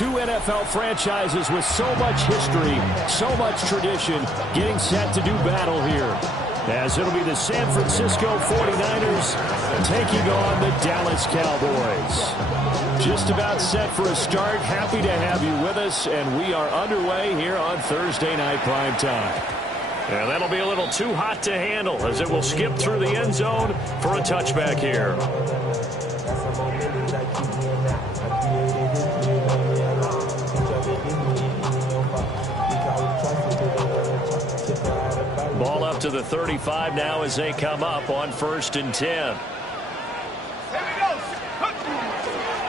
two NFL franchises with so much history, so much tradition, getting set to do battle here. As it'll be the San Francisco 49ers taking on the Dallas Cowboys. Just about set for a start. Happy to have you with us, and we are underway here on Thursday Night Primetime. And that'll be a little too hot to handle as it will skip through the end zone for a touchback here. Ball up to the 35 now as they come up on 1st and 10.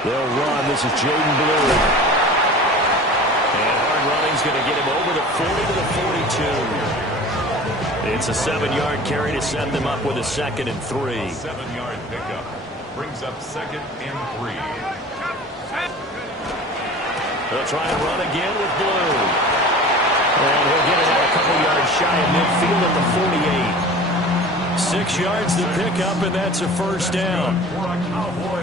They'll run. This is Jaden Blue. And hard running's going to get him over the 40 to the 42. It's a 7-yard carry to set them up with a 2nd and 3. 7-yard pickup brings up 2nd and 3. They'll try and run again with Blue. And he'll get it out a couple yards shy of midfield at the 48. 6 yards to pick up, and that's a 1st down.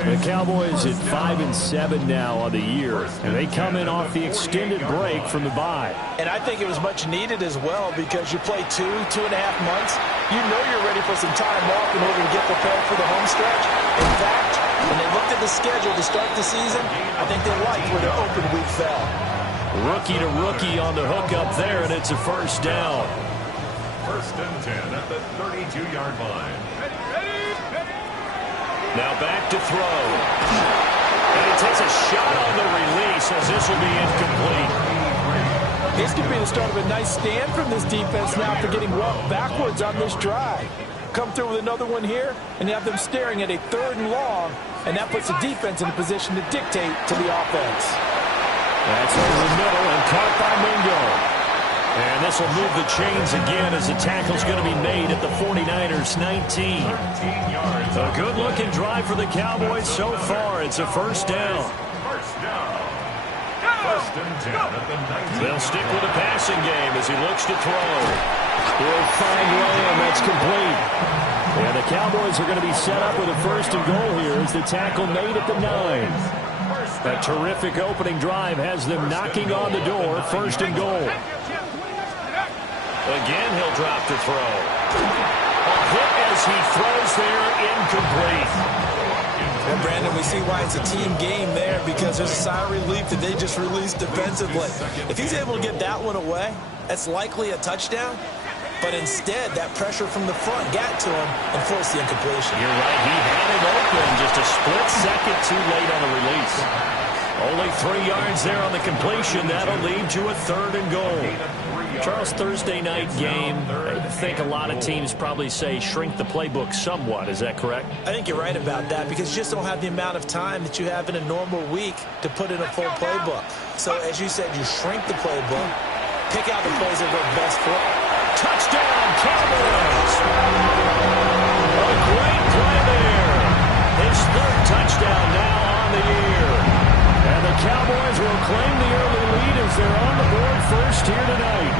The Cowboys at 5-7 now on the year, and they come in off the extended break from the bye. And I think it was much needed as well, because you play 2.5 months. You know you're ready for some time off in order to get prepared for the home stretch. In fact, when they looked at the schedule to start the season, I think they liked where their open week fell. Rookie to rookie on the hook up there, and it's a 1st down. 1st and 10 at the 32-yard line. Now back to throw. And he takes a shot on the release as this will be incomplete. This could be the start of a nice stand from this defense now for getting walked backwards on this drive. Come through with another one here, and you have them staring at a 3rd and long, and that puts the defense in a position to dictate to the offense. That's over the middle and caught by Mingo. And this will move the chains again as the tackle's going to be made at the 49ers 19. A good-looking drive for the Cowboys so far. It's a 1st down. 1st and 10 at the 19. They'll stick with the passing game as he looks to throw. He'll find Lamb. That's complete. And the Cowboys are going to be set up with a 1st and goal here as the tackle made at the 9. A terrific opening drive has them knocking on the door. 1st and goal. Again, he'll drop to throw. A hit as he throws there, incomplete. And Brandon, we see why it's a team game there, because there's a sigh of relief that they just released defensively. If he's able to get that one away, that's likely a touchdown. But instead, that pressure from the front got to him and forced the incompletion. You're right. He had it open. Just a split second too late on the release. Only 3 yards there on the completion. That'll lead to a 3rd and goal. Charles, Thursday night game, I think a lot of teams probably say shrink the playbook somewhat. Is that correct? I think you're right about that, because you just don't have the amount of time that you have in a normal week to put in a full playbook. So, as you said, you shrink the playbook, pick out the plays that work best for it. Touchdown, Cowboys! A great play there. His 3rd touchdown now on the year. And the Cowboys will claim the early lead as they're on the board first here tonight.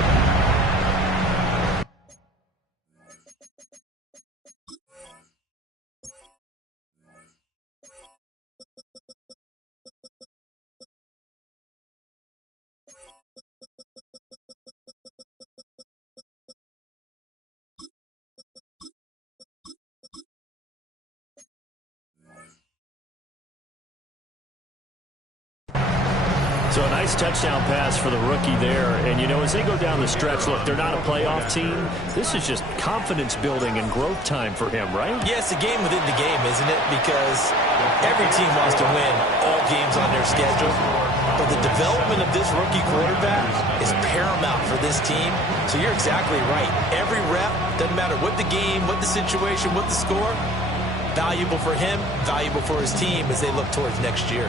So a nice touchdown pass for the rookie there. And, you know, as they go down the stretch, look, they're not a playoff team. This is just confidence building and growth time for him, right? Yeah, it's a game within the game, isn't it? Because every team wants to win all games on their schedule. But the development of this rookie quarterback is paramount for this team. So you're exactly right. Every rep, doesn't matter what the game, what the situation, what the score, valuable for him, valuable for his team as they look towards next year.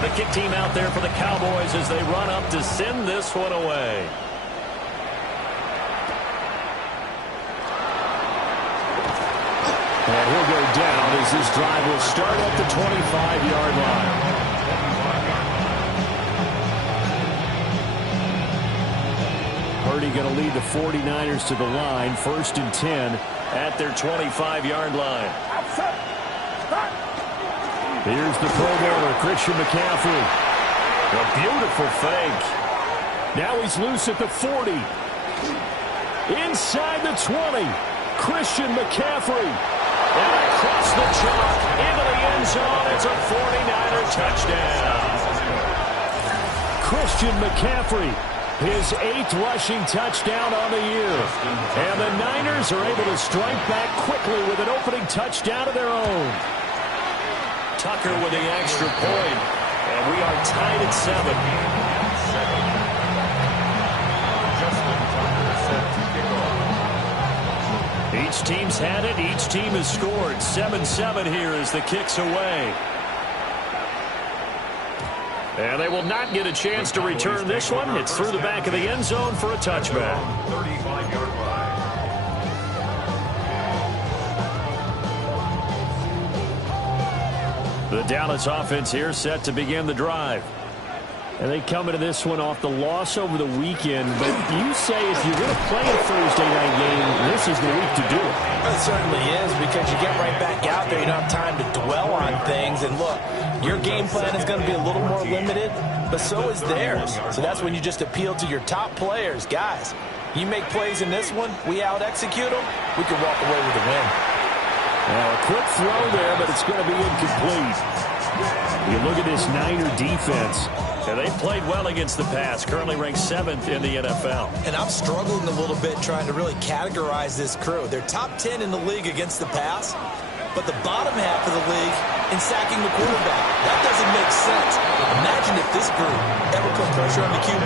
The kick team out there for the Cowboys as they run up to send this one away. And he'll go down as this drive will start at the 25-yard line. Purdy going to lead the 49ers to the line. 1st and 10 at their 25-yard line. Here's the Pro Bowler, Christian McCaffrey. A beautiful fake. Now he's loose at the 40. Inside the 20. Christian McCaffrey. And across the chalk into the end zone. It's a 49er touchdown. Christian McCaffrey, his 8th rushing touchdown on the year. And the Niners are able to strike back quickly with an opening touchdown of their own. Tucker with the extra point. And we are tied at 7. Each team's had it. Each team has scored. 7-7 here as the kick's away. And they will not get a chance to return this one. It's through the back of the end zone for a touchback. 35-yard line. The Dallas offense here set to begin the drive. And they come into this one off the loss over the weekend. But you say if you're going to play a Thursday night game, this is the week to do it. It certainly is, because you get right back out there. You don't have time to dwell on things. And look, your game plan is going to be a little more limited, but so is theirs. So that's when you just appeal to your top players. Guys, you make plays in this one, we out-execute them, we can walk away with a win. Now, a quick throw there, but it's going to be incomplete. You look at this Niner defense. And they played well against the pass, currently ranked 7th in the NFL. And I'm struggling a little bit trying to really categorize this crew. They're top 10 in the league against the pass, but the bottom half of the league in sacking the quarterback. That doesn't make sense. Imagine if this group ever put pressure on the QB,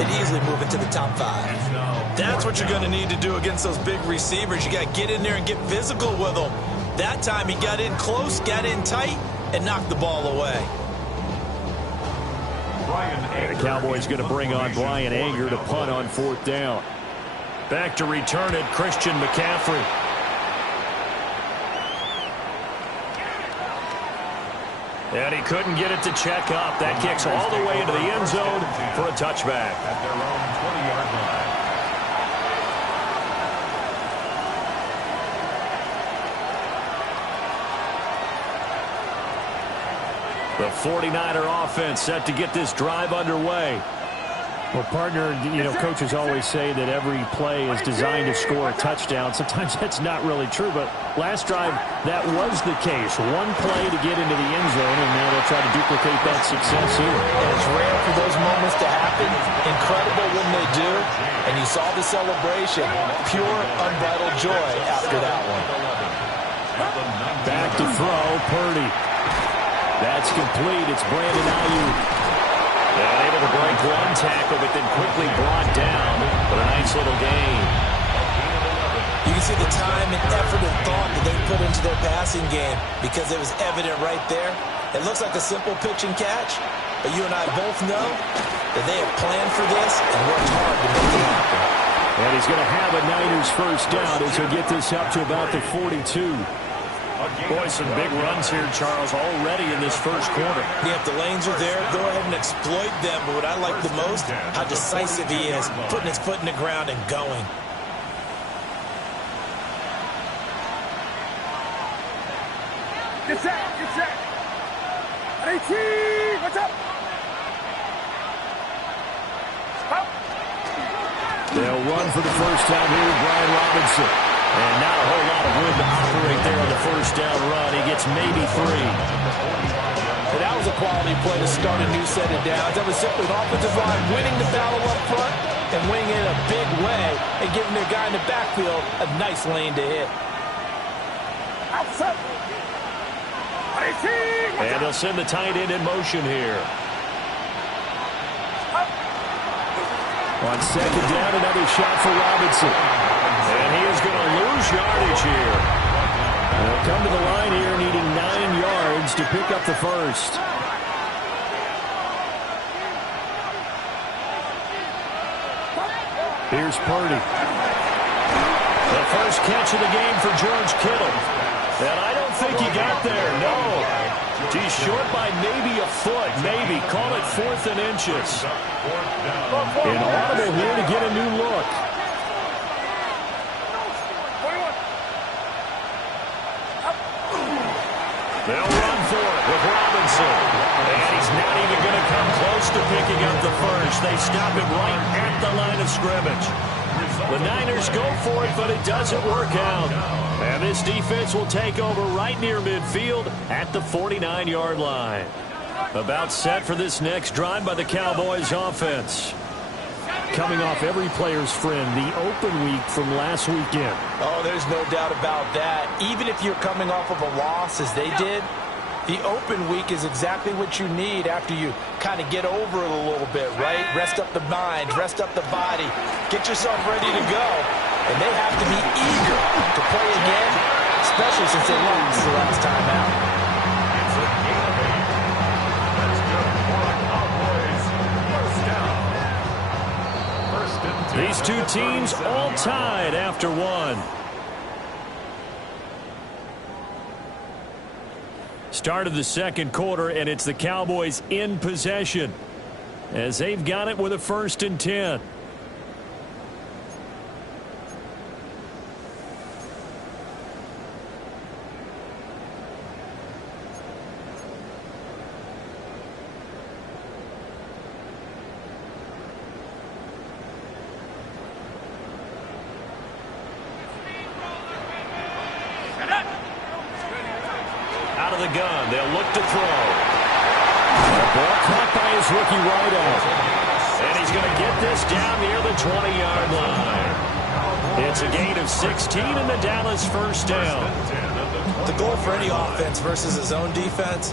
they'd easily move into the top 5. That's what you're going to need to do against those big receivers. You got to get in there and get physical with them. That time he got in close, got in tight, and knocked the ball away. And the Cowboys going to bring on Brian Anger to punt on 4th down. Back to return it, Christian McCaffrey. And he couldn't get it to check up. That kicks all the way into the end zone for a touchback. At their own 20-yard line. The 49er offense set to get this drive underway. Well, partner, you know, coaches always say that every play is designed to score a touchdown. Sometimes that's not really true, but last drive, that was the case. One play to get into the end zone, and now they'll try to duplicate that success here. And it's rare for those moments to happen. Incredible when they do. And you saw the celebration. Pure, unbridled joy after that one. Back to throw, Purdy. That's complete. It's Brandon Ayuk. And able to break one tackle, but then quickly brought down. But a nice little gain. You can see the time and effort and thought that they put into their passing game, because it was evident right there. It looks like a simple pitch and catch, but you and I both know that they have planned for this and worked hard to make it happen. And he's going to have a Niners first down as he'll get this up to about the 42. Boy, some big runs here, Charles, already in this first quarter. Yeah, if the lanes are there, go ahead and exploit them. But what I like the most, how decisive he is, putting his foot in the ground and going. Get set, get set. 18, what's up? Stop. They'll run for the first time here with Brian Robinson. And not a whole lot of room to operate there on the first down run. He gets maybe 3. But that was a quality play to start a new set of downs. That was simply an offensive line winning the battle up front and winning it in a big way and giving their guy in the backfield a nice lane to hit. Outside. 18, And they'll send the tight end in motion here. On second down, another shot for Robinson. And he is going to lose yardage here. They'll come to the line here needing 9 yards to pick up the first. Here's Purdy. The first catch of the game for George Kittle. And I don't think he got there, no. He's short by maybe a foot, maybe. Call it 4th and inches. An audible here to get a new look. They'll run for it with stop him right at the line of scrimmage. The Niners go for it, but it doesn't work out. And this defense will take over right near midfield at the 49-yard line. About set for this next drive by the Cowboys offense. Coming off every player's friend, the open week from last weekend. Oh, there's no doubt about that. Even if you're coming off of a loss as they did, the open week is exactly what you need after you kind of get over it a little bit, right? Rest up the mind, rest up the body, get yourself ready to go. And they have to be eager to play again, especially since they lost the last time out. These two teams all tied after one. Start of the second quarter, and it's the Cowboys in possession as they've got it with a 1st and 10. Out of the gun, they'll look to throw. The ball caught by his rookie wideout. And he's going to get this down near the 20-yard line. It's a gain of 16 and the Dallas 1st down. The goal for any offense versus his own defense,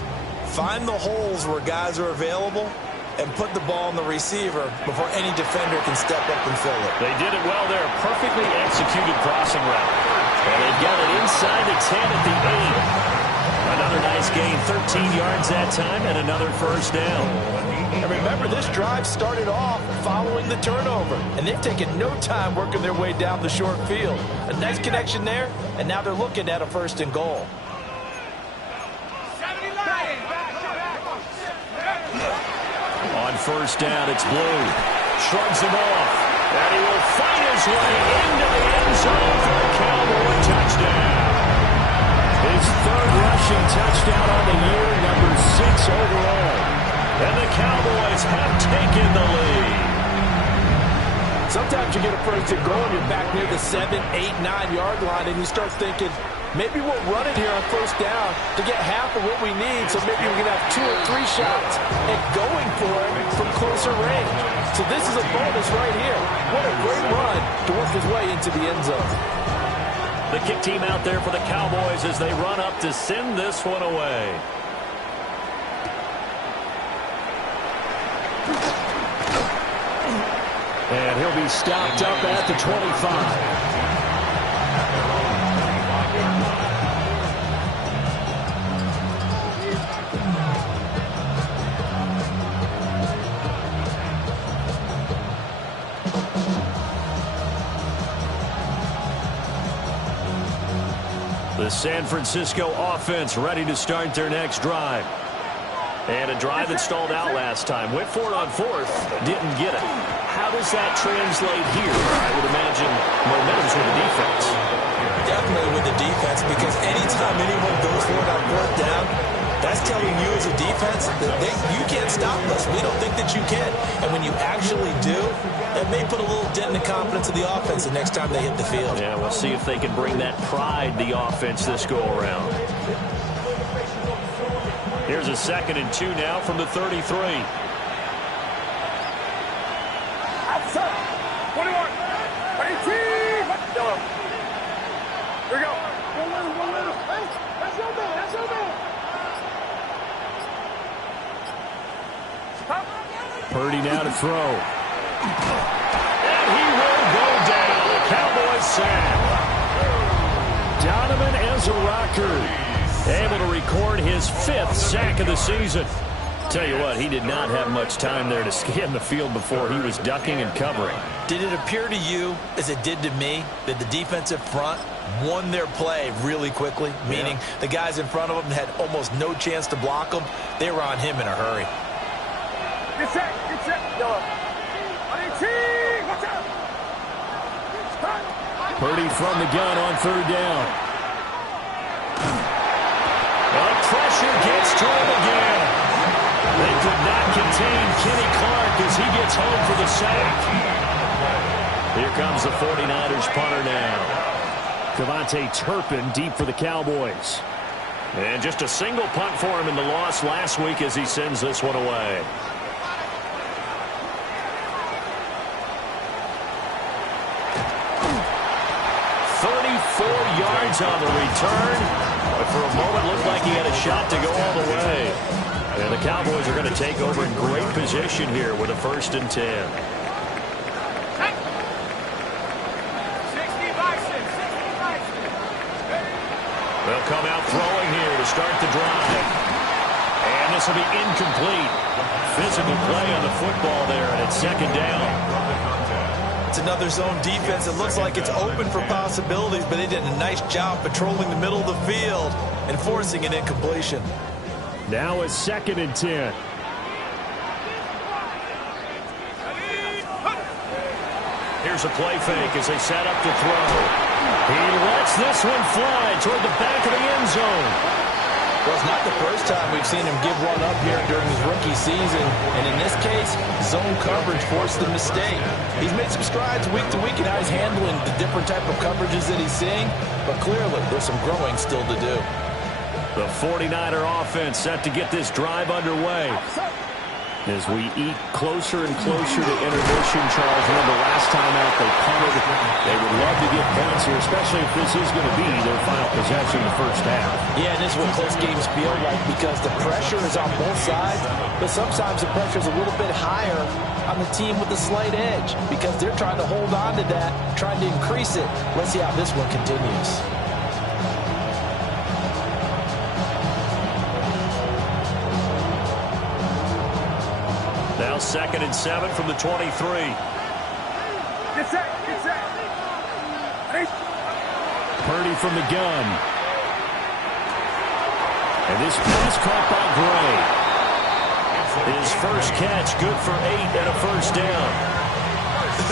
find the holes where guys are available and put the ball on the receiver before any defender can step up and fill it. They did it well there. Perfectly executed crossing route. And they've got it inside the 10 at the 8. Another nice gain, 13 yards that time, and another 1st down. And remember, this drive started off following the turnover, and they've taken no time working their way down the short field. A nice connection there, and now they're looking at a 1st and goal. On 1st down, it's Blue. Shrugs him off, and he will fight his way into the end zone for a Cowboy touchdown. His 3rd rushing touchdown on the year, number 6 overall. And the Cowboys have taken the lead. Sometimes you get a 1st and goal and you're back near the 7, 8, 9-yard line, and you start thinking, maybe we'll run it here on 1st down to get half of what we need, so maybe we can have 2 or 3 shots and going for it from closer range. So this is a bonus right here. What a great run to work his way into the end zone. The kick team out there for the Cowboys as they run up to send this one away. And he'll be stopped up at the 25. The San Francisco offense ready to start their next drive. And a drive that stalled out last time. Went for it on 4th, didn't get it. How does that translate here? I would imagine momentum's with the defense. Definitely with the defense, because anytime anyone goes for it on 4th down, that's telling you as a defense that you can't stop us. We don't think that you can. And when you actually do, it may put a little dent in the confidence of the offense the next time they hit the field. Yeah, we'll see if they can bring that pride, the offense, this go-around. Here's a 2nd and 2 now from the 33. Outside. 21. 18. Let's go. Here we go. Go little. Hey, that's your man. That's your man. Stop. Purdy now to throw. And he will go down. The Cowboys sack. Donovan Ezra-Rocker able to record his 5th sack of the season. Tell you what, he did not have much time there to scan the field before he was ducking and covering. Did it appear to you, as it did to me, that the defensive front won their play really quickly? Meaning the guys in front of them had almost no chance to block them. They were on him in a hurry. Get set. Yellow. 18. Watch out. Stop. Purdy from the gun on 3rd down. Well, pressure gets to him again. They could not contain Kenny Clark as he gets gets home for the sack. Here comes the 49ers punter now. Devontae Turpin deep for the Cowboys. And just a single punt for him in the loss last week as he sends this one away. Yards on the return, but for a moment looked like he had a shot to go all the way. And the Cowboys are going to take over in great position here with a 1st and 10. They'll come out throwing here to start the drive. And this will be incomplete. Physical play on the football there, and it's 2nd down. It's another zone defense. It looks like it's open for possibilities, but they did a nice job patrolling the middle of the field and forcing an incompletion. Now it's 2nd and 10. Here's a play fake as they set up to throw. He lets this one fly toward the back of the end zone. Well, it's not the first time we've seen him give one up here during his rookie season. And in this case, zone coverage forced the mistake. He's made some strides week to week in how he's handling the different type of coverages that he's seeing. But clearly, there's some growing still to do. The 49er offense set to get this drive underway. As we eat closer and closer to intermission, Charles, remember last time out they punted. They would love to get points here, especially if this is going to be their final possession in the first half. Yeah, and this is what close games feel like because the pressure is on both sides, but sometimes the pressure is a little bit higher on the team with the slight edge because they're trying to hold on to that, trying to increase it. Let's see how this one continues. Now 2nd and 7 from the 23. Get set, get set. Purdy from the gun. And this pass caught by Gray. His first catch, good for 8 and a 1st down.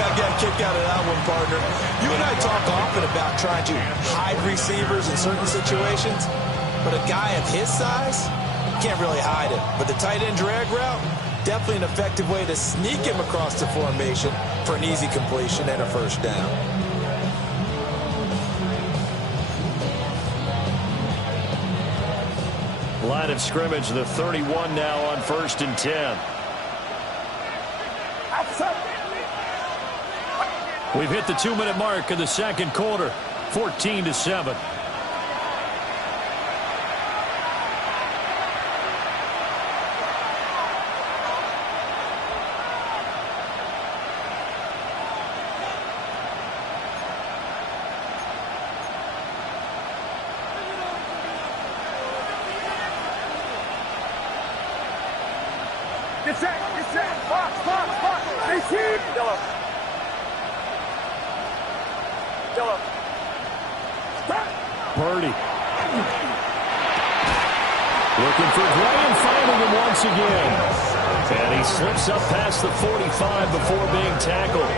I got a kick out of that one, partner. You and I talk often about trying to hide receivers in certain situations, but a guy of his size can't really hide it. But the tight end drag route, definitely an effective way to sneak him across the formation for an easy completion and a 1st down. Line of scrimmage, the 31 now on 1st and 10. We've hit the 2-minute mark in the 2nd quarter, 14-7. Get set, box, 18, Yellow. Purdy. Looking for Gray and finding him once again. And he slips up past the 45 before being tackled.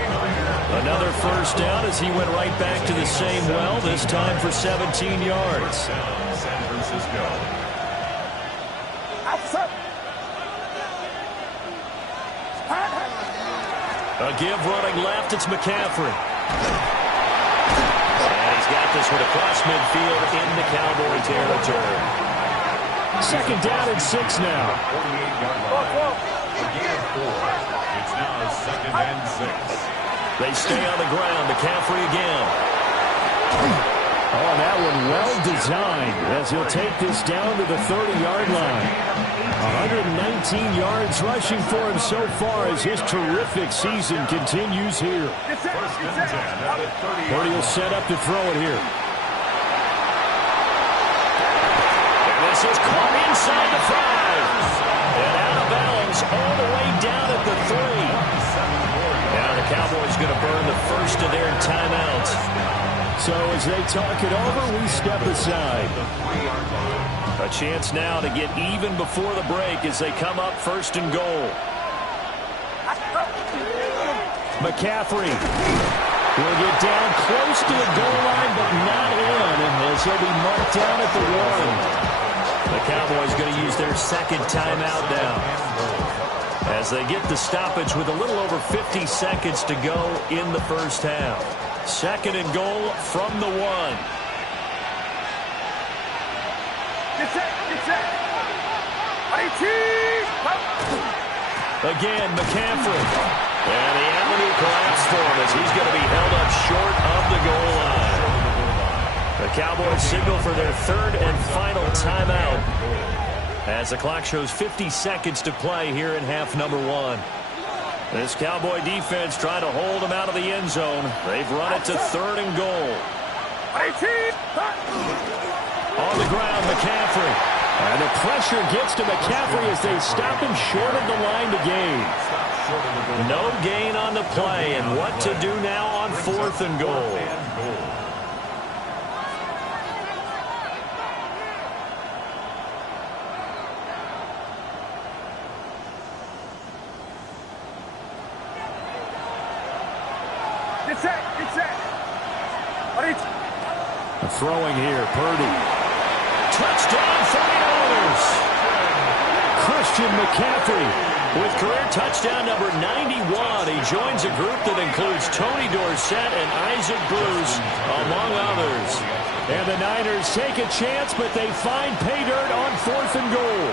Another 1st down as he went right back to the same well, this time for 17 yards. San Francisco. A give running left, it's McCaffrey. And he's got this one across midfield into Cowboy territory. 2nd down and 6 now. 48-yard line. Again, 4. It's now 2nd and 6. They stay on the ground. McCaffrey again. Oh, that one well designed as he'll take this down to the 30-yard line. 119 yards rushing for him so far as his terrific season continues here. Purdy will set up to throw it here. And this is caught inside the 5. And out of bounds all the way down at the 3. Now the Cowboys going to burn the first of their timeouts. So as they talk it over, we step aside. A chance now to get even before the break as they come up 1st and goal. McCaffrey will get down close to the goal line, but not in, as he'll be marked down at the 1. The Cowboys going to use their 2nd timeout now. as they get the stoppage with a little over 50 seconds to go in the first half. 2nd and goal from the 1. Get set, get set. Again, McCaffrey. And the avenue collapsed for him as he's going to be held up short of the goal line. The Cowboys signal for their 3rd and final timeout as the clock shows 50 seconds to play here in half number 1. This Cowboy defense trying to hold him out of the end zone. They've run it to 3rd and goal. On the ground, McCaffrey. And the pressure gets to McCaffrey as they stop him short of the line to gain. No gain on the play, and what to do now on 4th and goal. Get set, get set. Throwing here, Purdy. Touchdown 49ers. Christian McCaffrey With career touchdown number 91, he joins a group that includes Tony Dorsett and Isaac Bruce, among others. And the Niners take a chance, but they find pay dirt on 4th and goal.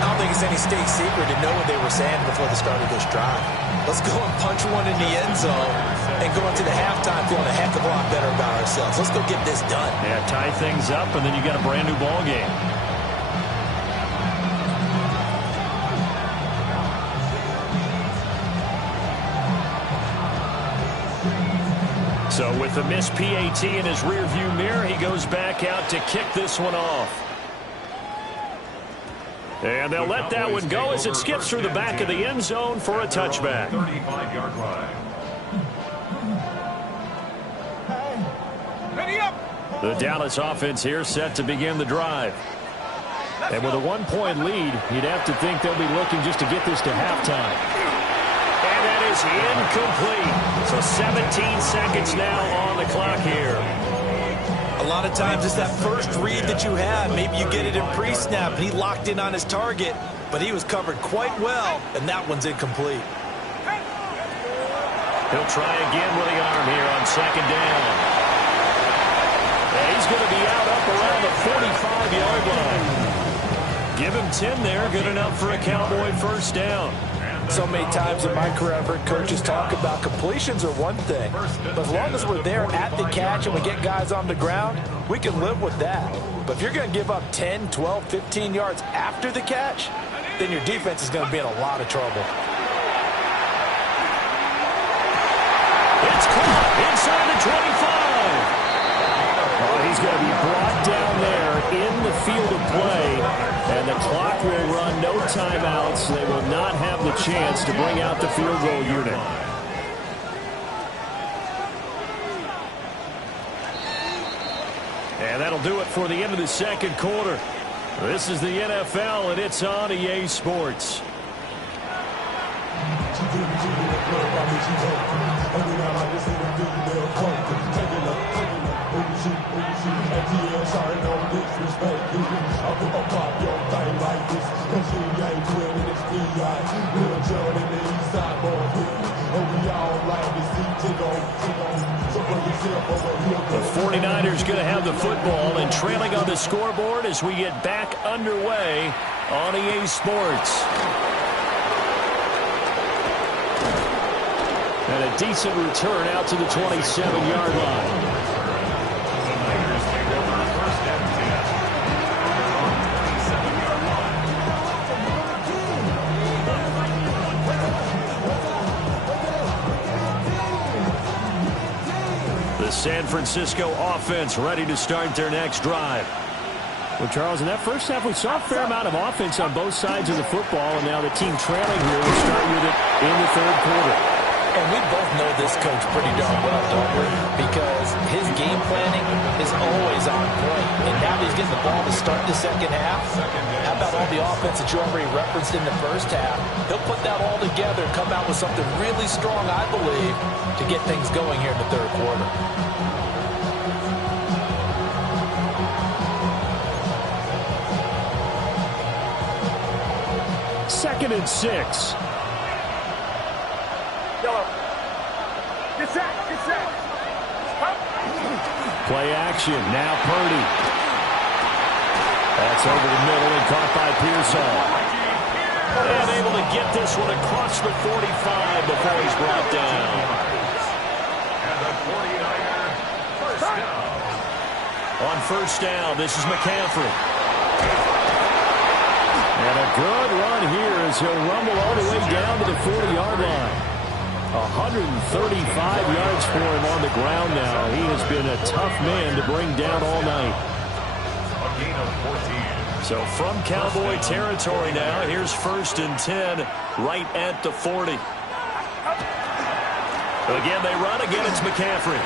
I don't think it's any state secret to know what they were saying before the start of this drive. Let's go and punch one in the end zone and go into the halftime feeling a heck of a lot better about ourselves. Let's go get this done. Yeah, tie things up, and then you got a brand new ball game. So with the missed PAT in his rearview mirror, he goes back out to kick this one off. And they'll let that one go as it skips through the back of the end zone for a touchback. 35-yard line. The Dallas offense here set to begin the drive. And with a 1-point lead, you'd have to think they'll be looking just to get this to halftime. And that is incomplete. So 17 seconds now on the clock here. A lot of times it's that first read that you have. Maybe you get it in pre-snap, and he locked in on his target, but he was covered quite well, and that one's incomplete. He'll try again with the arm here on 2nd down. And he's going to be out up around the 45-yard line. Give him 10 there, good enough for a Cowboy first down. So many times in my career, I've heard coaches talk about completions are one thing. But as long as we're there at the catch and we get guys on the ground, we can live with that. But if you're going to give up 10, 12, 15 yards after the catch, then your defense is going to be in a lot of trouble. It's caught inside the 25. Oh, he's going to be brought down there in the field of play. And the clock will run, no timeouts. They will not have the chance to bring out the field goal unit. And that'll do it for the end of the second quarter. This is the NFL, and it's on EA Sports. The 49ers going to have the football and trailing on the scoreboard as we get back underway on EA Sports. And a decent return out to the 27-yard line. The San Francisco offense ready to start their next drive. Well, Charles, in that first half, we saw a fair amount of offense on both sides of the football, and now the team trailing here will start with it in the third quarter. And we both know this coach pretty darn well, don't we? Because his game planning is always on point. And now that he's getting the ball to start the second half, how about all the offense that you already referenced in the first half? He'll put that all together and come out with something really strong, I believe, to get things going here in the third quarter. 2nd and 6. Yellow. Get set. Get set. Play action. Now Purdy. That's over the middle and caught by Pearsall. And able to get this one across the 45 before he's brought down. And the 49er first down. On first down, this is McCaffrey. And a good run here as he'll rumble all the way down to the 40-yard line. 135 yards for him on the ground now. He has been a tough man to bring down all night. A gain of 14. So from Cowboy territory now, here's 1st and 10 right at the 40. Again, they run. Again, it's McCaffrey.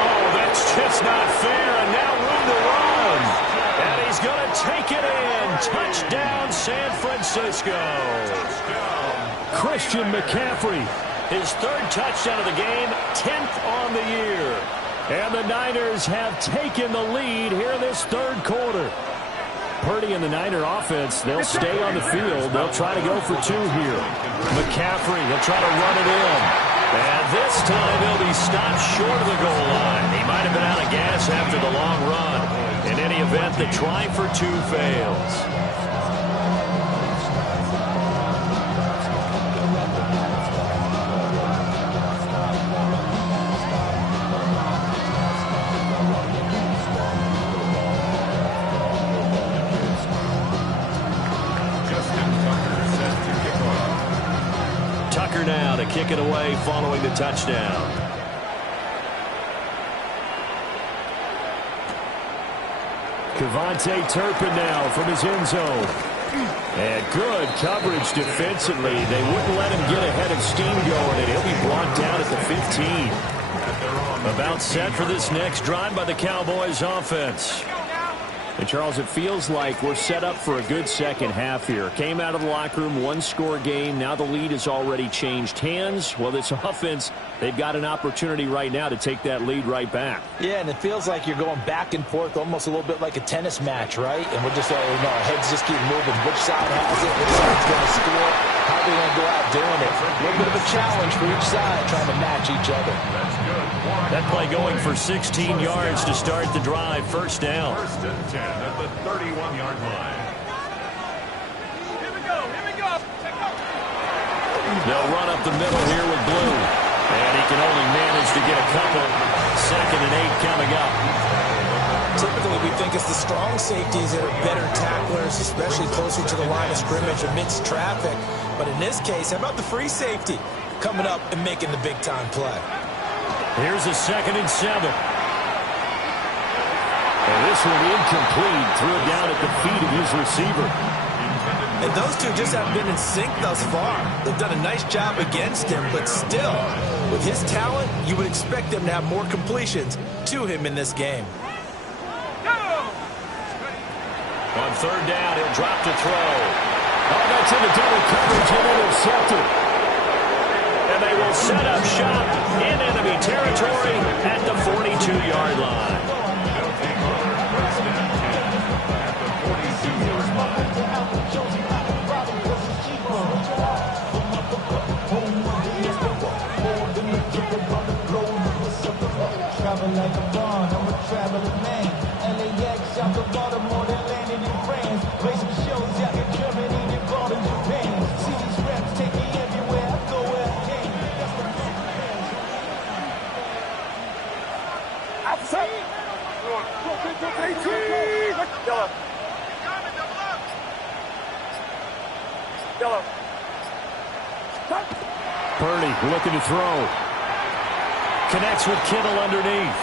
Oh, that's just not fair, and now room to run. And he's going to take it in. Touchdown, San Francisco. Christian McCaffrey. His 3rd touchdown of the game, 10th on the year. And the Niners have taken the lead here in this 3rd quarter. Purdy and the Niner offense, they'll stay on the field. They'll try to go for 2 here. McCaffrey, they'll try to run it in. And this time he'll be stopped short of the goal line. He might have been out of gas after the long run. In any event, the try for 2 fails. Tucker now to kick it away following the touchdown. Kevontae Turpin now from his end zone. And good coverage defensively. They wouldn't let him get ahead of steam going, and he'll be brought down at the 15. About set for this next drive by the Cowboys offense. And, Charles, it feels like we're set up for a good second half here. Came out of the locker room, 1-score game. Now the lead has already changed hands. Well, this offense, they've got an opportunity right now to take that lead right back. Yeah, and it feels like you're going back and forth almost a little bit like a tennis match, right? And we're just, our heads just keep moving. Which side has it? Which side's going to score? How are they going to go out doing it? A little bit of a challenge for each side, trying to match each other. That play going for 16 yards to start the drive. First down. 1st and 10 at the 31-yard line. Here we go. Here we go. They'll run up the middle here with Blue. And he can only manage to get a couple. 2nd and 8 coming up. Typically, we think it's the strong safeties that are better tacklers, especially closer to the line of scrimmage amidst traffic. But in this case, how about the free safety coming up and making the big-time play? Here's a 2nd and 7. And this one incomplete. Threw it down at the feet of his receiver. And those two just haven't been in sync thus far. They've done a nice job against him, but still, with his talent, you would expect them to have more completions to him in this game. On 3rd down, he'll drop to throw. Oh, that's in the double coverage and intercepted. And they will set up shop in enemy territory at the 42-yard line. Travel like a bond, I'm a traveling man. LAX, out to Baltimore, they landed in France. Play some shows out in Germany, they brought in Japan. See these reps take me everywhere, I go where I can. Outside. 18. Yellow. Yellow. Purdy looking to throw. Connects with Kittle underneath.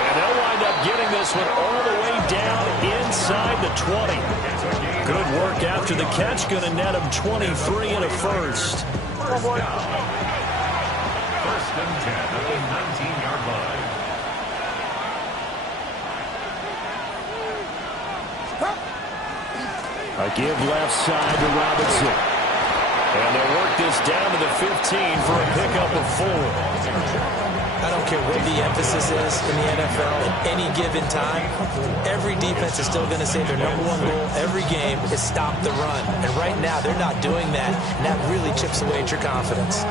And they'll wind up getting this one all the way down inside the 20. Good work after the catch. Going to net him 23 and a first. 1st and 10 at the 19-yard line. A give left side to Robinson. And they'll work this down to the 15 for a pickup of 4. I don't care what the emphasis is in the NFL at any given time. Every defense is still going to say their #1 goal every game is stop the run. And right now, they're not doing that, and that really chips away at your confidence.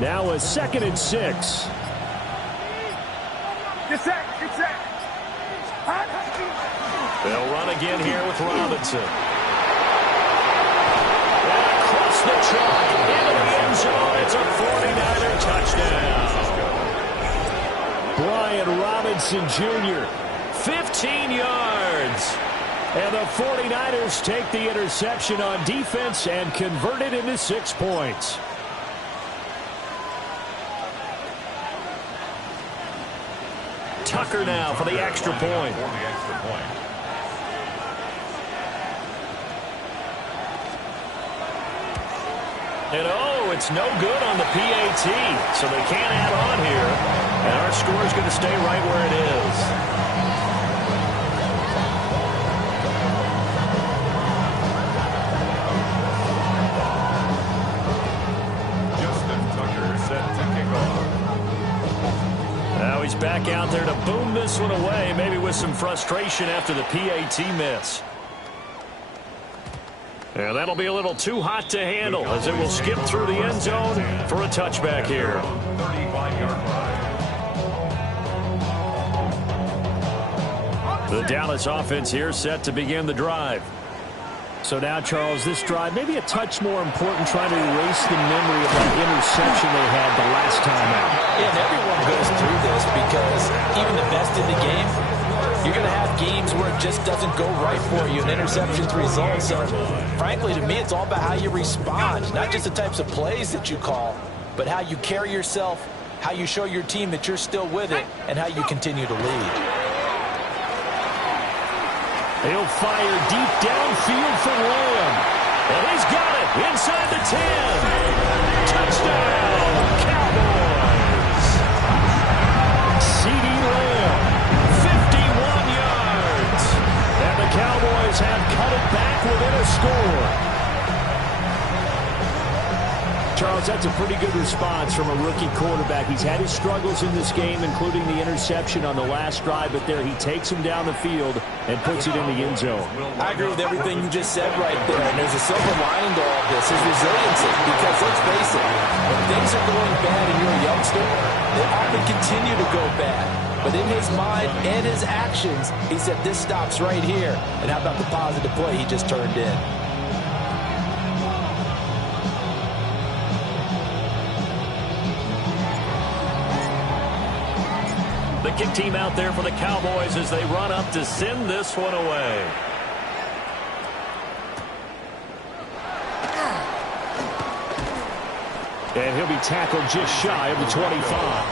Now a 2nd and 6. Get set, get set. They'll run again here with Robinson. And across the chalk into the end zone. It's a 49er touchdown. Brian Robinson Jr. 15 yards. And the 49ers take the interception on defense and convert it into 6 points. Tucker now for the extra point. And oh, it's no good on the PAT, so they can't add on here. And our score is going to stay right where it is. Now he's back out there to boom this one away, maybe with some frustration after the PAT miss. And that'll be a little too hot to handle as it will skip through the end zone for a touchback here. 35-yard line. The Dallas offense here set to begin the drive. So now, Charles, this drive maybe a touch more important, trying to erase the memory of that interception they had the last time out. Yeah, and everyone goes through this because even the best in the game, you're going to have games where it just doesn't go right for you, and interceptions result. So, frankly, to me, it's all about how you respond, not just the types of plays that you call, but how you carry yourself, how you show your team that you're still with it, and how you continue to lead. He'll fire deep downfield for Lamb. And he's got it inside the 10. Touchdown, Cowboys. CeeDee Lamb. 51 yards. And the Cowboys have cut it back within a score. Charles, that's a pretty good response from a rookie quarterback. He's had his struggles in this game, including the interception on the last drive, but there he takes him down the field and puts it in the end zone. I agree with everything you just said right there, and there's a silver lining to all this, his resiliency, because let's face it, when things are going bad and you're a youngster, they often continue to go bad. But in his mind and his actions, he said, this stops right here. And how about the positive play he just turned in? The kick team out there for the Cowboys as they run up to send this one away. And he'll be tackled just shy of the 25.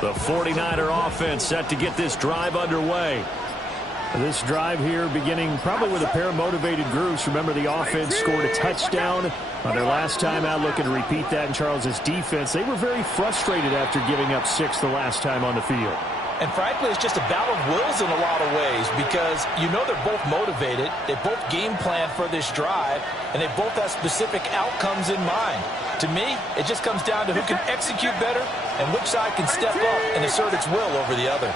The 49er offense set to get this drive underway. This drive here beginning probably with a pair of motivated groups. Remember, the offense scored a touchdown on their last time out, looking to repeat that in Charles's defense. They were very frustrated after giving up 6 the last time on the field. And frankly, it's just a battle of wills in a lot of ways because you know they're both motivated, they both game plan for this drive, and they both have specific outcomes in mind. To me, it just comes down to who can execute better and which side can step up and assert its will over the other.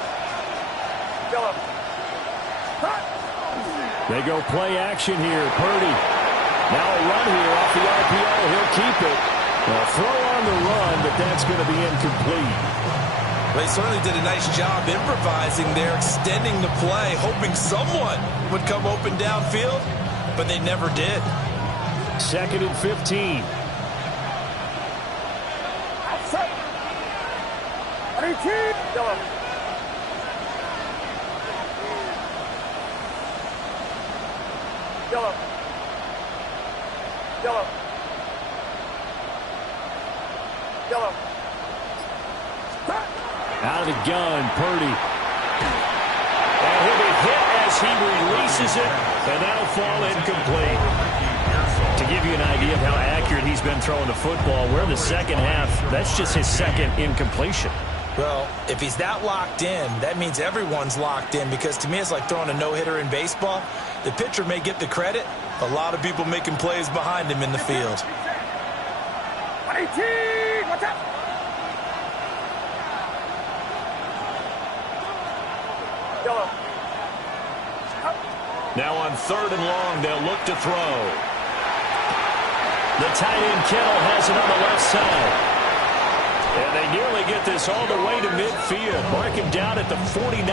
They go play action here. Purdy. Now a run here off the RPO. He'll keep it. A throw on the run, but that's going to be incomplete. They certainly did a nice job improvising there, extending the play, hoping someone would come open downfield, but they never did. 2nd and 15. Yellow. Yellow. Yellow. Out of the gun, Purdy. And he'll be hit as he releases it, and that'll fall incomplete. To give you an idea of how accurate he's been throwing the football, we're in the second half. That's just his second incompletion. Well, if he's that locked in, that means everyone's locked in, because to me it's like throwing a no-hitter in baseball. The pitcher may get the credit. A lot of people making plays behind him in the field. 118! Watch out! Yellow. Now on 3rd and long, they'll look to throw. The tight end Kittle has it on the left side. And they nearly get this all the way to midfield. Mark him down at the 49.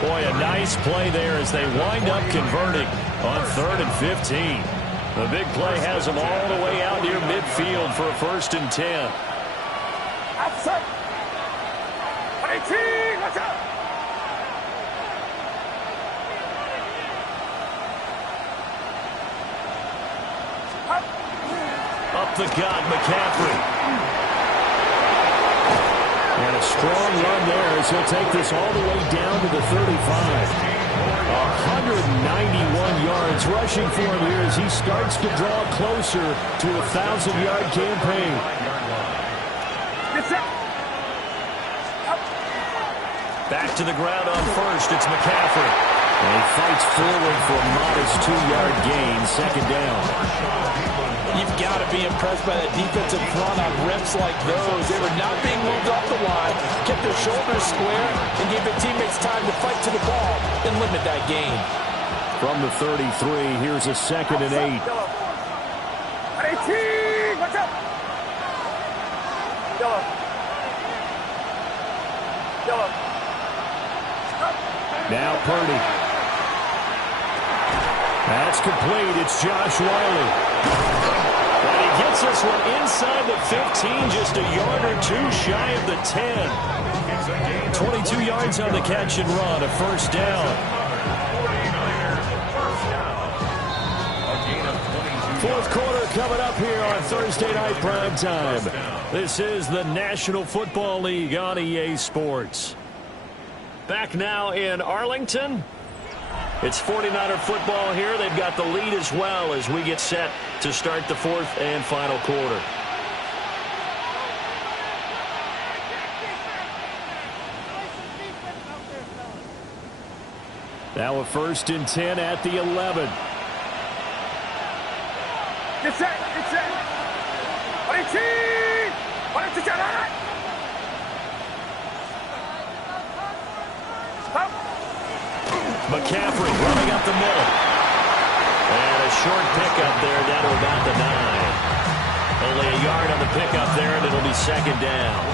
Boy, a nice play there as they wind up converting on 3rd and 15. The big play has them all the way out near midfield for a 1st and 10. Outside. 118! Watch out! Up the gut, McCaffrey. And a strong run there as he'll take this all the way down to the 35. 191 yards rushing for him here as he starts to draw closer to a 1,000-yard campaign. Back to the ground on 1st. It's McCaffrey. And he fights forward for a modest 2-yard gain, 2nd down. You've got to be impressed by that defensive front on reps like those. They were not being moved off the line, kept their shoulders square, and gave their teammates time to fight to the ball and limit that gain. From the 33, here's a 2nd and 8. 118! Watch out! Yellow. Yellow. Now Purdy. That's complete. It's Josh Wiley. And he gets this one inside the 15, just a yard or two shy of the 10. 22 yards on the catch and run, a 1st down. 4th quarter coming up here on Thursday Night Prime Time. This is the National Football League on EA Sports. Back now in Arlington. It's 49er football here. They've got the lead as well as we get set to start the 4th and final quarter. Now a 1st and 10 at the 11. Get set! Get set! 118! 118! McCaffrey running up the middle. And a short pickup there down to about the 9. Only a yard on the pickup there, and it'll be 2nd down.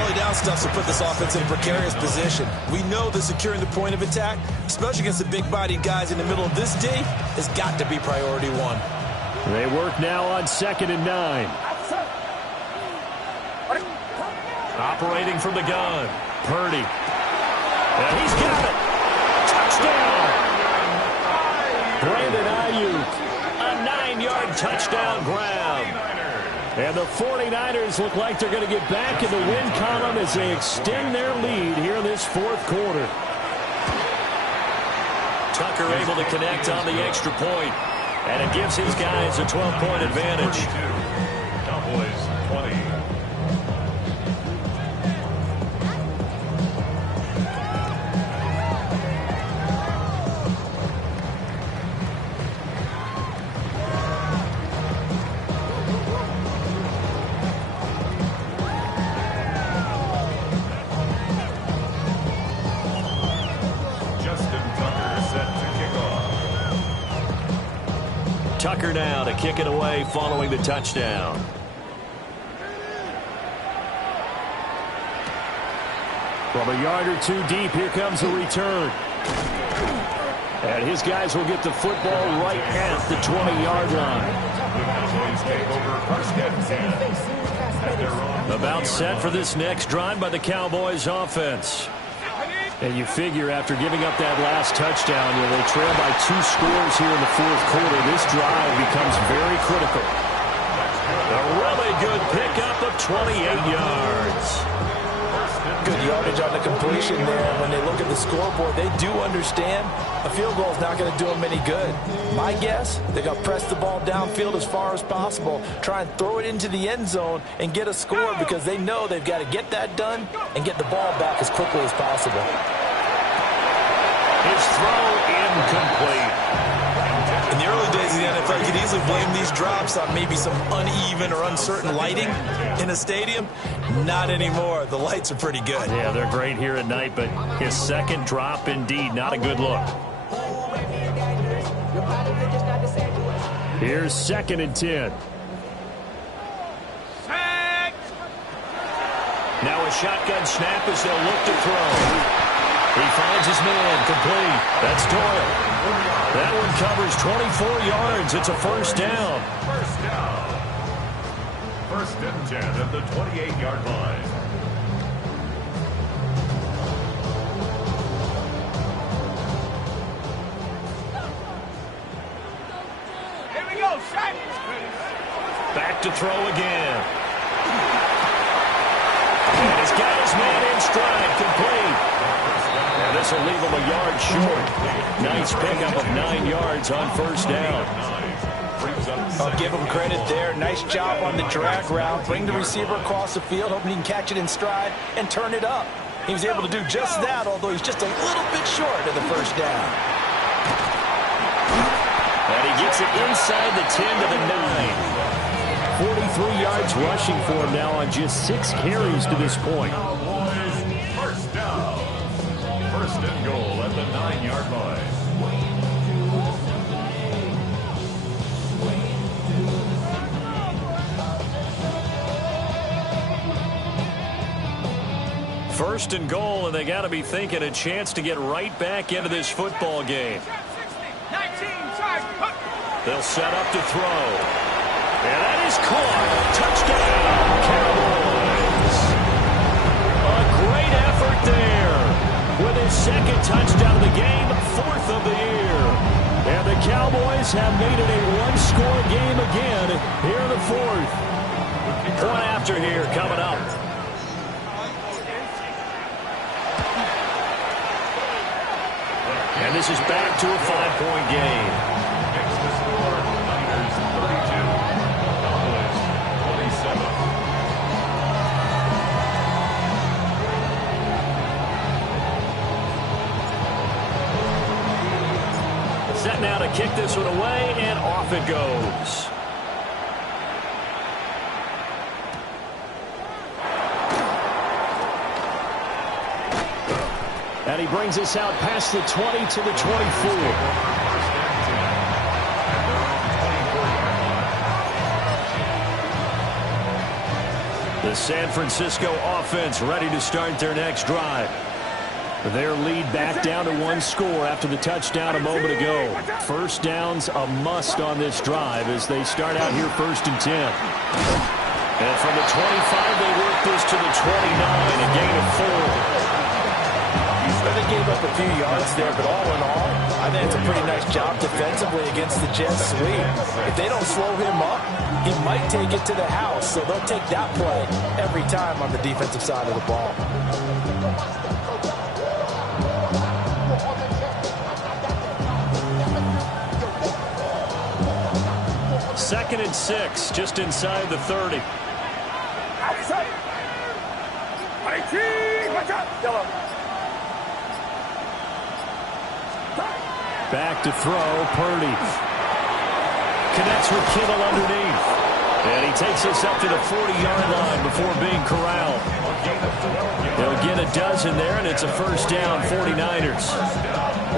Early down stuff to put this offense in a precarious position. We know that securing the point of attack, especially against the big-bodied guys in the middle of this D, has got to be priority 1. They work now on 2nd and 9. Operating from the gun, Purdy. And he's got it. Touchdown! Brandon Ayuk. A 9-yard touchdown grab. And the 49ers look like they're going to get back in the win column as they extend their lead here in this 4th quarter. Tucker able to connect on the extra point, and it gives his guys a 12-point advantage. Cowboys 20. Tucker now to kick it away following the touchdown. From a yard or two deep, here comes the return. And his guys will get the football right at the 20-yard line. About set for this next drive by the Cowboys offense. And you figure after giving up that last touchdown, they trail by 2 scores here in the fourth quarter. This drive becomes very critical. A really good pickup of 28 yards. Good yardage on the completion there. When they look at the scoreboard, they do understand a field goal is not going to do them any good. My guess, they're going to press the ball downfield as far as possible, try and throw it into the end zone and get a score because they know they've got to get that done and get the ball back as quickly as possible. His throw incomplete. In the early days of the NFL, you could easily blame these drops on maybe some uneven or uncertain lighting in a stadium. Not anymore. The lights are pretty good. Yeah, they're great here at night, but his second drop, indeed, not a good look. Here's 2nd and 10. Now a shotgun snap as they'll look to throw. He finds his man, complete. That's Doyle. That one covers 24 yards. It's a first down. First down. 1st and 10 at the 28-yard line. Here we go, Shaq. Back to throw again. And he's got his man in stride, complete. And this will leave him a yard short. Nice pickup of 9 yards on first down. I'll give him credit there. Nice job on the drag route. Bring the receiver across the field, hoping he can catch it in stride and turn it up. He was able to do just that, although he's just a little bit short of the first down. And he gets it inside the 10 to the 9. 43 yards rushing for him now on just 6 carries to this point. First down. 1st and goal at the 9-yard line. First and goal, and they got to be thinking a chance to get right back into this football game. They'll set up to throw. And that is caught. Touchdown, Cowboys. A great effort there. With his 2nd touchdown of the game, 4th of the year. And the Cowboys have made it a one-score game again here in the 4th. Point after here coming up. And this is back to a 5-point game. Next to score, Niners 32, Cowboys 27. Set now to kick this one away, and off it goes. And he brings us out past the 20 to the 24. The San Francisco offense ready to start their next drive. Their lead back down to 1 score after the touchdown a moment ago. First down's a must on this drive as they start out here 1st and 10. And from the 25, they work this to the 29, a gain of 4. They gave up a few yards there, but all in all, I think it's a pretty nice job defensively against the Jets sweep. If they don't slow him up, he might take it to the house, so they'll take that play every time on the defensive side of the ball. Second and 6, just inside the 30. Outside. 18. Watch out. Yellow. Back to throw, Purdy. Connects with Kittle underneath. And he takes us up to the 40-yard line before being corralled. They'll get a dozen there, and it's a first down, 49ers.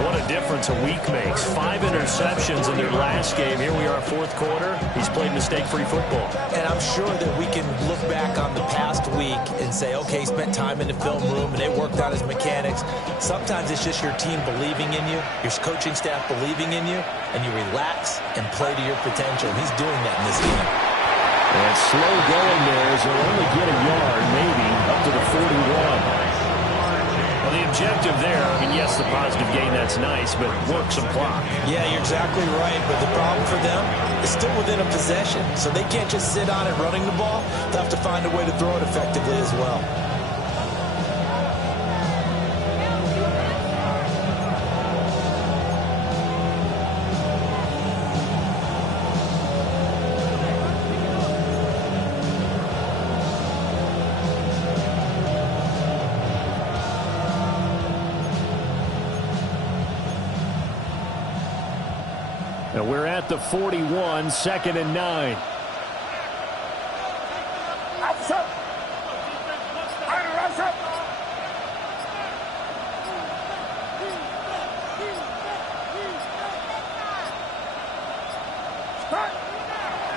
What a difference a week makes. 5 interceptions in their last game. Here we are, fourth quarter. He's played mistake-free football. And I'm sure that we can look back on the past week and say, okay, he spent time in the film room and they worked on his mechanics. Sometimes it's just your team believing in you, your coaching staff believing in you, and you relax and play to your potential. And he's doing that in this game. And slow going there as he'll only get a yard, maybe, up to the 41. Well, the objective there, I mean, yes, the positive gain, that's nice, but work some clock. Yeah, you're exactly right, but the problem for them is still within a possession, so they can't just sit on it running the ball. They'll have to find a way to throw it effectively as well. And we're at the 41, 2nd and 9.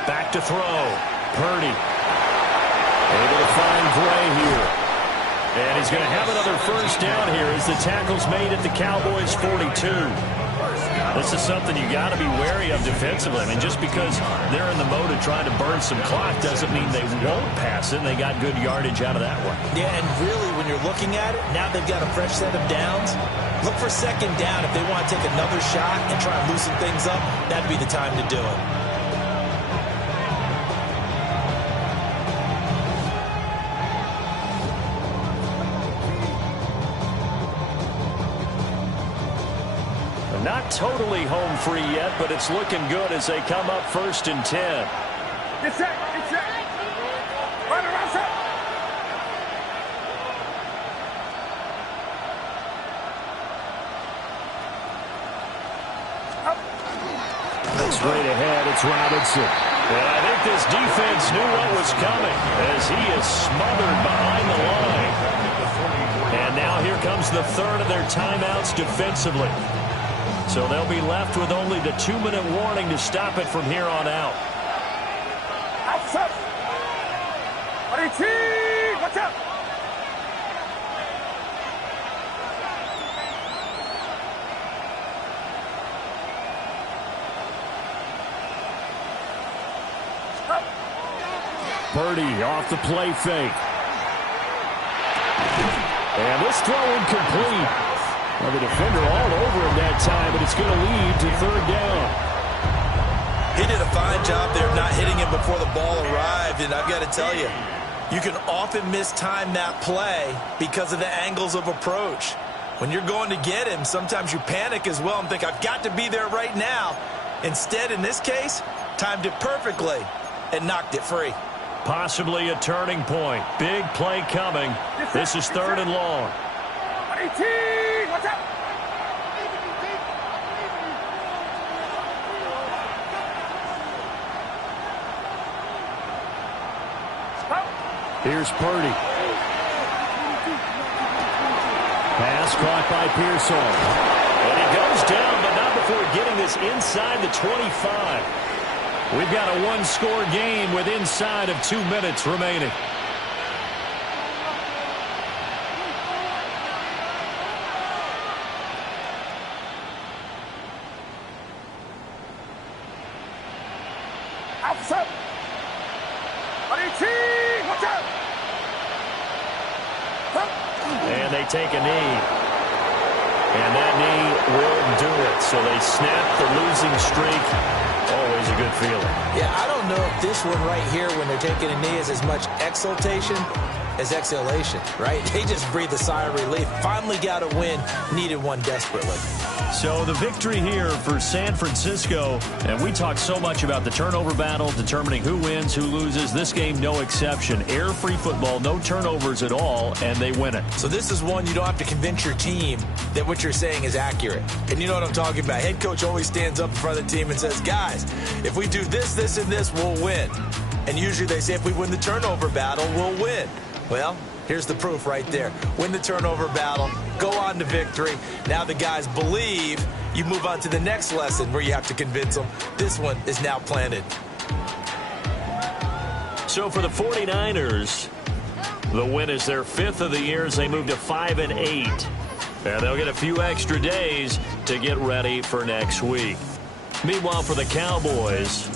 Back to throw. Purdy. Able to find Gray here. And he's going to have another first down here as the tackle's made at the Cowboys' 42. This is something you got to be wary of defensively. I mean, just because they're in the mode of trying to burn some clock doesn't mean they won't pass it. They got good yardage out of that one. Yeah, and really, when you're looking at it, now they've got a fresh set of downs. Look for second down. If they want to take another shot and try and loosen things up, that'd be the time to do it. Not totally home free yet, but it's looking good as they come up 1st and 10. Get set, get set. Run around, set. Straight ahead, it's Robinson. And I think this defense knew what was coming as he is smothered behind the line. And now here comes the third of their timeouts defensively. So they'll be left with only the 2-minute warning to stop it from here on out. Outside. Watch out. Purdy off the play fake. And this throw incomplete. Well, the defender all over him that time, but it's going to lead to 3rd down. He did a fine job there of not hitting him before the ball arrived, and I've got to tell you, you can often mistime that play because of the angles of approach. When you're going to get him, sometimes you panic as well and think, I've got to be there right now. Instead, in this case, timed it perfectly and knocked it free. Possibly a turning point. Big play coming. This is 3rd and long. Watch out. Here's Purdy. Pass caught by Pearsall. And he goes down, but not before getting this inside the 25. We've got a one-score game with inside of 2 minutes remaining. Outside. Watch out. And they take a knee. And that knee will do it. So they snap the losing streak. Always a good feeling. Yeah, I don't know if this one right here, when they're taking a knee, is as much exultation as exhalation, right? They just breathe a sigh of relief. Finally got a win. Needed one desperately. So the victory here for San Francisco, and we talk so much about the turnover battle, determining who wins, who loses. This game, no exception. Air-free football, no turnovers at all, and they win it. So this is one you don't have to convince your team that what you're saying is accurate. And you know what I'm talking about. Head coach always stands up in front of the team and says, guys, if we do this, this, and this, we'll win. And usually they say if we win the turnover battle, we'll win. Well, Here's the proof right there. Win the turnover battle, go on to victory. Now the guys believe. You move on to the next lesson where you have to convince them. This one is now planted. So for the 49ers, the win is their 5th of the year as they move to 5-8. And they'll get a few extra days to get ready for next week. Meanwhile, for the Cowboys,